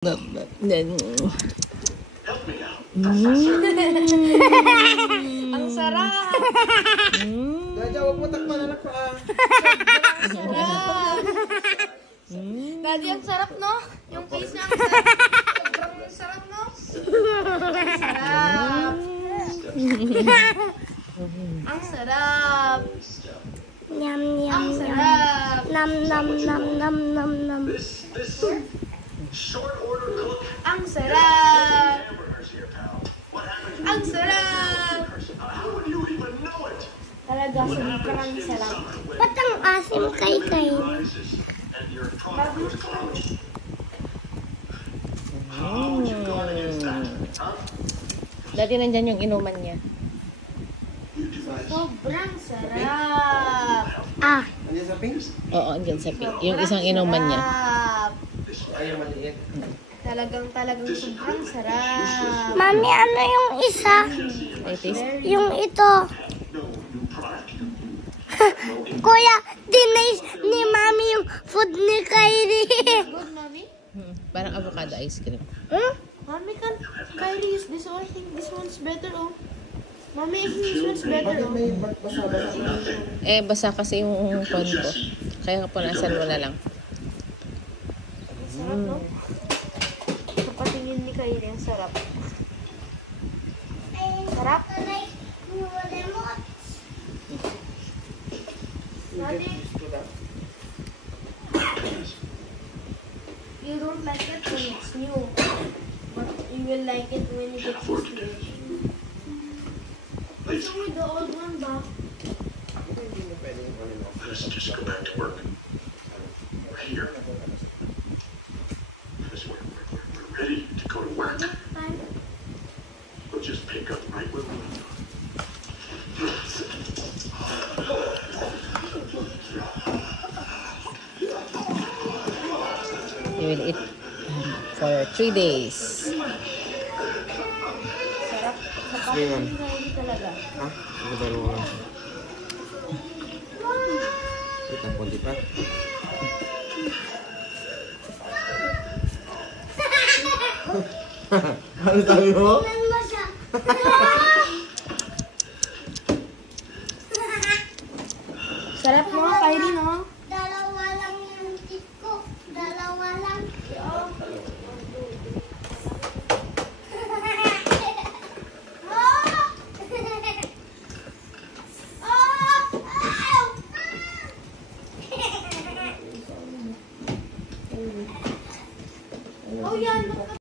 Ang sarap! Dadya, huwag mo takpan anak pa. Sarap! Daddy, ang sarap, no? Yung face niya, ang sarap. Sobrang sarap, no? Sarap! Ang sarap! Yum, yum, Ang sarap! Nam, nam, nam, nam, nam, nam. Ang sarap! Ang sarap! Talaga, sobrang sarap. Ba't ang asim kay? Dati nandyan yung inuman niya. Sobrang sarap! Ah, Andiyan sa pink? Oo, andyan sa pink. Yung isang inuman niya. Sarap! Ayaw maliit. Talagang sobrang sarap. Mami, ano yung isa? Ay, taste. Yung ito. Kuya, dinays ni Mami yung food ni Kyrie. Good, Mami? Parang avocado ice cream. Hmm? Mami, Kylie, use this one. I think this one's better, oh. Mami, I think this one's better, Bakit oh. may basa-basa? Eh, basa kasi yung phone ko. Kaya punasan mo na lang. Sarap, no? Sa patingin ni Kylie, ang sarap. Sarap? Daddy, you don't like it when it's new, but you will like it when you get used to it. Show me the old one, Bob. Let's just go back to work. We're here. Because we're ready to go to work. We'll just pick up right where we left off. You will eat for 3 days. Sarap. Sa Ayan. patingin ni Kylie talaga. Ha? Ano ba yung lang? Wait, ang konti pa. Ano sabi mo? Sarap mo, Kylie, no? Dalawa lang yung tit ko. Dalawa lang. Oh, yan.